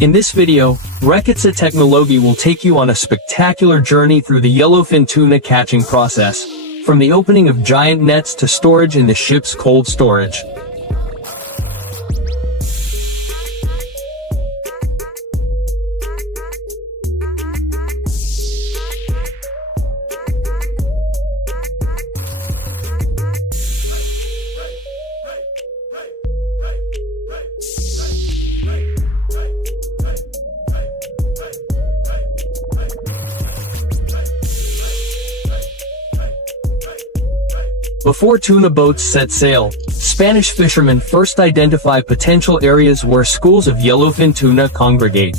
In this video, Teknologi will take you on a spectacular journey through the yellowfin tuna catching process, from the opening of giant nets to storage in the ship's cold storage. Before tuna boats set sail, Spanish fishermen first identify potential areas where schools of yellowfin tuna congregate.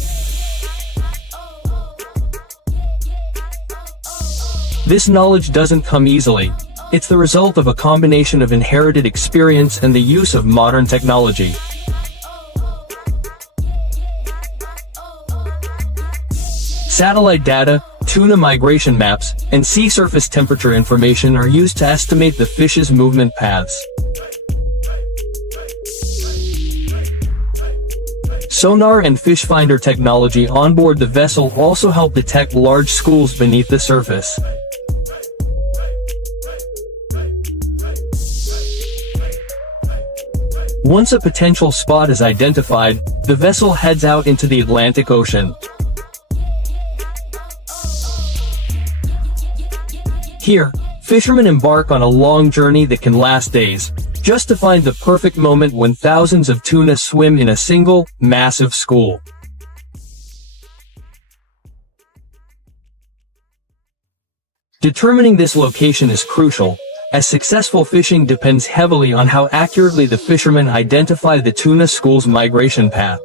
This knowledge doesn't come easily. It's the result of a combination of inherited experience and the use of modern technology. Satellite data, tuna migration maps, and sea surface temperature information are used to estimate the fish's movement paths. Sonar and fish finder technology on board the vessel also help detect large schools beneath the surface. Once a potential spot is identified, the vessel heads out into the Atlantic Ocean. Here, fishermen embark on a long journey that can last days, just to find the perfect moment when thousands of tuna swim in a single, massive school. Determining this location is crucial, as successful fishing depends heavily on how accurately the fishermen identify the tuna school's migration path.